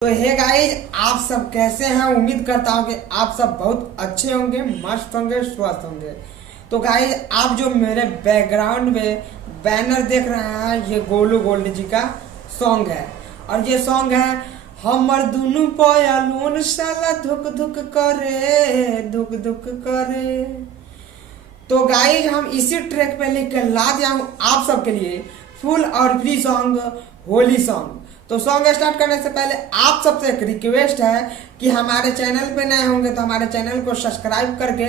तो hey guys, आप सब कैसे हैं। उम्मीद करता हूँ कि आप सब बहुत अच्छे होंगे, मस्त होंगे, स्वस्थ होंगे। तो गाइस, आप जो मेरे बैकग्राउंड में बैनर देख रहे हैं, ये गोलू गोल्ड जी का सॉन्ग है। और ये सॉन्ग है हमर दुनू पयालून साला धुक धुक करे, धुक धुक करे। तो गाइस, हम इसी ट्रैक पे लेकर ला दिया हूँ आप सबके लिए फुल और फ्री सॉन्ग, होली सॉन्ग। तो सॉन्ग स्टार्ट करने से पहले आप सबसे एक रिक्वेस्ट है कि हमारे चैनल पे नए होंगे तो हमारे चैनल को सब्सक्राइब करके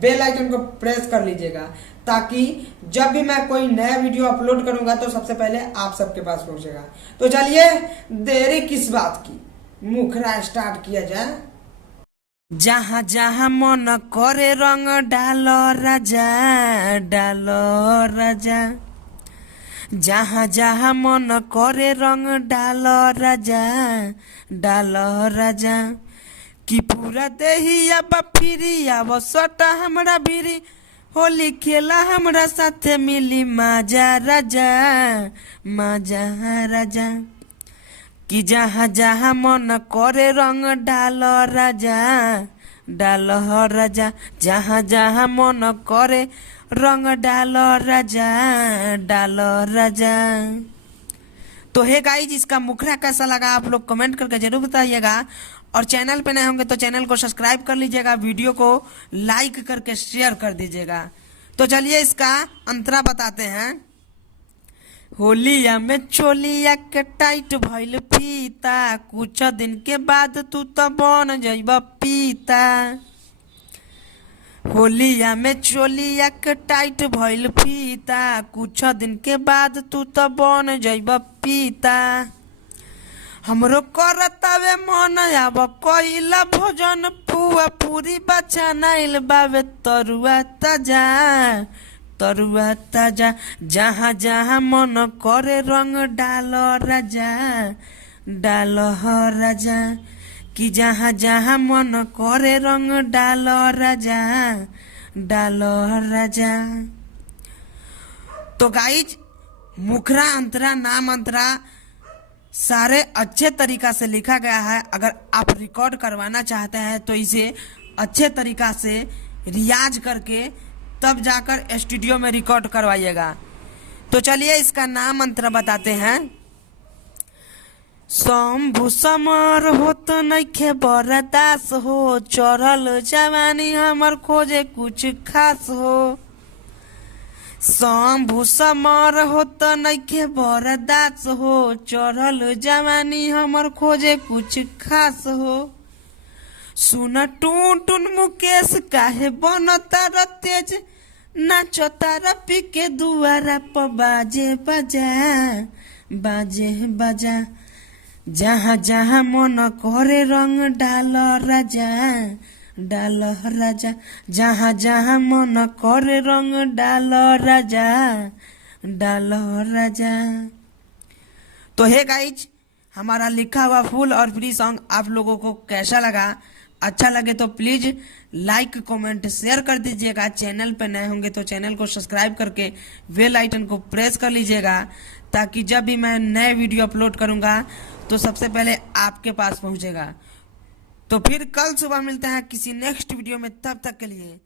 बेल आइकन को प्रेस कर लीजिएगा, ताकि जब भी मैं कोई नया वीडियो अपलोड करूंगा तो सबसे पहले आप सबके पास पहुंचेगा। तो चलिए, देरी किस बात की, मुखरा स्टार्ट किया जाए। जहाँ जहाँ मन करे रंग डालो राजा, डालो राजा। जहाँ जहाँ मन करे रंग डालो राजा, डालो राजा। कि पूरा देहिया बफिरिया वो सटा हमरा भिरी, होली खेला हमरा साथे मिली माजा राजा, माजा राजा। कि जहाँ जहाँ मन करे रंग डालो राजा, डालो राजा। जहाँ जहाँ मन करे रंग डालो राजा, डालो राजा। तो हे गाइस, इसका मुखड़ा कैसा लगा आप लोग कमेंट करके जरूर बताइएगा। और चैनल पे नए होंगे तो चैनल को सब्सक्राइब कर लीजिएगा, वीडियो को लाइक करके शेयर कर दीजिएगा। तो चलिए, इसका अंतरा बताते हैं। होलिया में चोलिया के टाइट भइल फीता, कुछ दिन के बाद तू तो बन जइब पीता। होलिया में चोलिया के टाइट भइल फीता, कुछ दिन के बाद तू तो बन जइब पीता। हमरो करतावे मन आब कइला भोजन, पुआ पूरी बचा नाइल बावे तरुआ ताजा, तरुआ ताजा। जहाँ जहाँ मन करे रंग डालो राजा, डालो राजा। कि जहाँ जहाँ मन करे रंग डालो राजा, डालो राजा। तो गाइज, मुखरा अंतरा नाम अंतरा सारे अच्छे तरीका से लिखा गया है। अगर आप रिकॉर्ड करवाना चाहते हैं तो इसे अच्छे तरीका से रियाज करके तब जाकर स्टूडियो में रिकॉर्ड करवाइएगा। तो चलिए, इसका नाम मंत्र बताते हैं। शंभु समर हो तो नइखे बरदास हो, चढ़ल जवानी हमर खोजे कुछ खास हो। शंभु समर हो तो नइखे बरदास हो, चढ़ल जवानी हमर खोजे कुछ खास हो। सुन टून टून मुकेश काहे बनता र तेज, नाचो तारा पी के दुआरा पर बाजे बजा, बाजे बजा। जहाँ जहाँ मन करे रंग डालो राजा, डालो राजा। जहाँ जहाँ मन करे रंग डालो राजा, डालो राजा। तो हे गाइज, हमारा लिखा हुआ फुल और फ्री सॉन्ग आप लोगों को कैसा लगा? अच्छा लगे तो प्लीज लाइक कमेंट शेयर कर दीजिएगा। चैनल पे नए होंगे तो चैनल को सब्सक्राइब करके बेल आइकन को प्रेस कर लीजिएगा, ताकि जब भी मैं नए वीडियो अपलोड करूंगा तो सबसे पहले आपके पास पहुंचेगा। तो फिर कल सुबह मिलते हैं किसी नेक्स्ट वीडियो में, तब तक के लिए